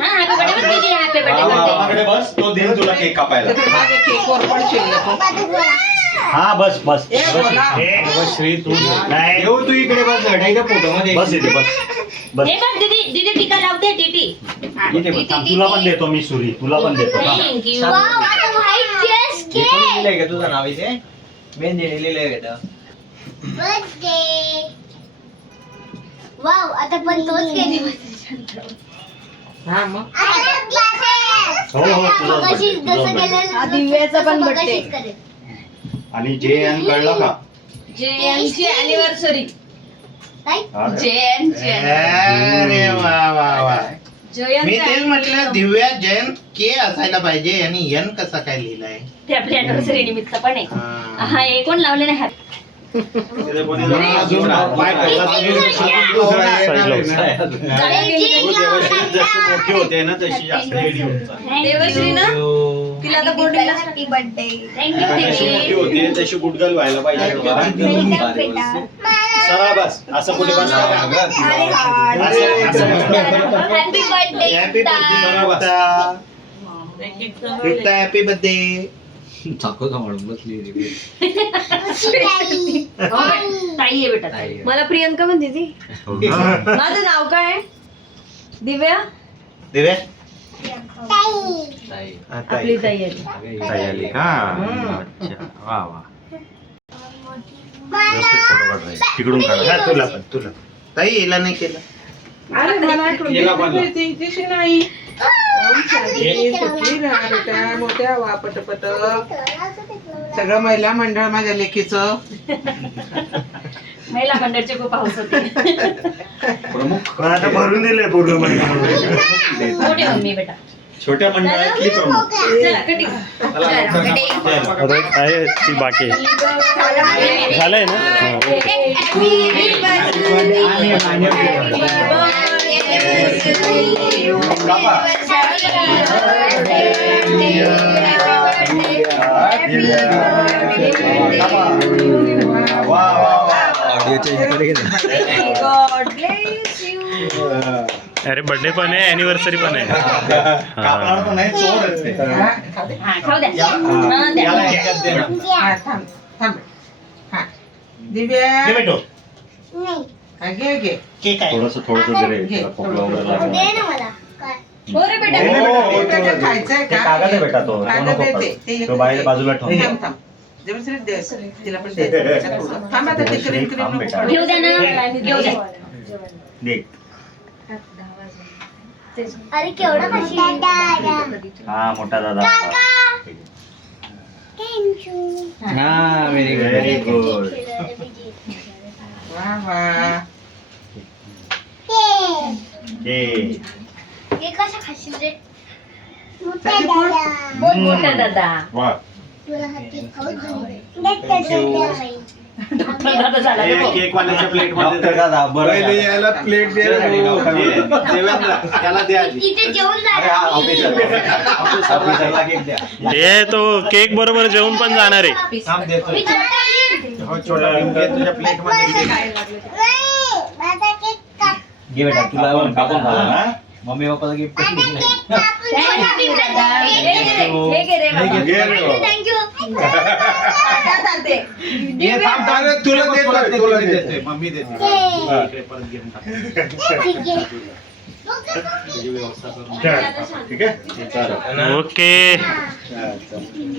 हा happy birthday बोल दीदी हॅपी बर्थडे मामाकडे बस, तो देईल तुला केक कापायला. माझ्या केकवर पडशील नको. हा बस बस ए, बोला. श्री तू नाही येऊ तू इकडे बस डायरेक्ट फोटो मध्ये बस इथे बस बस हे बघ दीदी दीदी टीका लावते टीटी इथे बस. थांब, तुला पण देतो मी सुरी तुला पण देतो थांब. थँक्यू हे कोणी लिहिलंय का तुझं नाव इथे? मेहंदीने लिहिलंय का? वाव आता पण तोच केली हा मग हो हो तुझा birthday. दिव्याचा पण बर्थडे आणि जे एन कळलं का जयंती अॅनिव्हर्सरी अरे वा वा वा मी तेच म्हटलं दिव्या जैन के असायला पाहिजे आणि एन कसा काय लिहिलाय ते आपल्या अॅनिव्हर्सरी निमित्त पण आहे हा. हा हे कोण लावले नाही हात तिथे कोणी अजून पाय ठेवला तर जशी मोठी होते ना तशी जास्त रेडी होत चालली. देवश्री ना तिला आता बोर्डिंगला हॅपी बर्थडे थँक्यू जशी मोठी दीदी होते तशी गुडगल व्हायला पाहिजे सरळ बस असं कुठे बस happy birthday happy birthday happy birthday ताई आहे बेटा ताई मला प्रियंका म्हणते ती माझं नाव काय आहे? दिव्या दिव्या आपली ताई आहे तयारी हा अच्छा वा वा व्यवस्थित फोटो काढायचे तिकडून काढा हा, तुला पण तुला ताई हिला नाही केलं अरे मला आठवण गेला पण. तिची नाही ओम शांती सुखी राहा बेटा मोठ्या वा पटपट सगळं महिला मंडळ माझ्या लेखीचं महिला मंडळचे खूप हाऊस होते पण आता भरून दिले पूर्ण महिन्यामध्ये मोठे मम्मी बेटा छोट्या मंडळातली प्रमुख चला कटिंग आहे ती बाकी झालंय ना अरे बर्थडे पण आहे अॅनिव्हर्सरी पण आहे कापणार पण नाही चोरच ते. हा खाऊ द्या हा, द्या. याला ह्याच्यात दे ना. हा थांब थांब हा दिव्या घे बेटो. हा, घे घे केक आहे थोडंसं दे रे. त्याला खोकला वगैरे लागला. हो रे बेटा हो, हो, हो, त्याच्यात तो- खायचंय ते का? कागद आहे बेटा तो कागद नको आहे काढू. ते. ते तो बाहेर बाजूला ठेवून दे. थांब थांब देवश्री दे तिला पण दे त्याच्यात थोडं. थांब आता ते क्रीम क्रीम थांब नको बेटा. काढू. घेऊ द्या ना घेऊ द्या दे. अरे केवढा खाशी हा मोठा दादा हा व्हेरी गुड. व्हेरी गुड वा वा हे कशा खाशील रे बहुत मोठा दादा वा तुला हा केक खाऊच घालू. डॉक्टर दादा झाला हे रे तो. केक वाल्याच्या प्लेट मध्ये डॉक्टर दादा बरं पहिले याला प्लेट दे देवेंद्र त्याला द्या आधी. इथे जेवण अरे हा ऑफिसरला केक द्या. हे तो केक बरोबर जेवून पण जाणार आहे थांब देतोय. मी छोटा हो छोटा घे तुझ्या प्लेट मध्ये घे. माझा केक काप. घे बेटा तुला पण कापून झाला ना हा? मम्मी पप्पाचा गिफ्ट माझा केक कापून थँक्यू दादा हे घे रे बाबा घे रे हो. थँक्यू आता चालते हे थांब थांब रे, तुला देतोय तुला देतोय मम्मी देते ते. इकडे परत घेऊन टाक. ठीक आहे तुझी व्यवस्था करून. ठीक आहे ओके चल.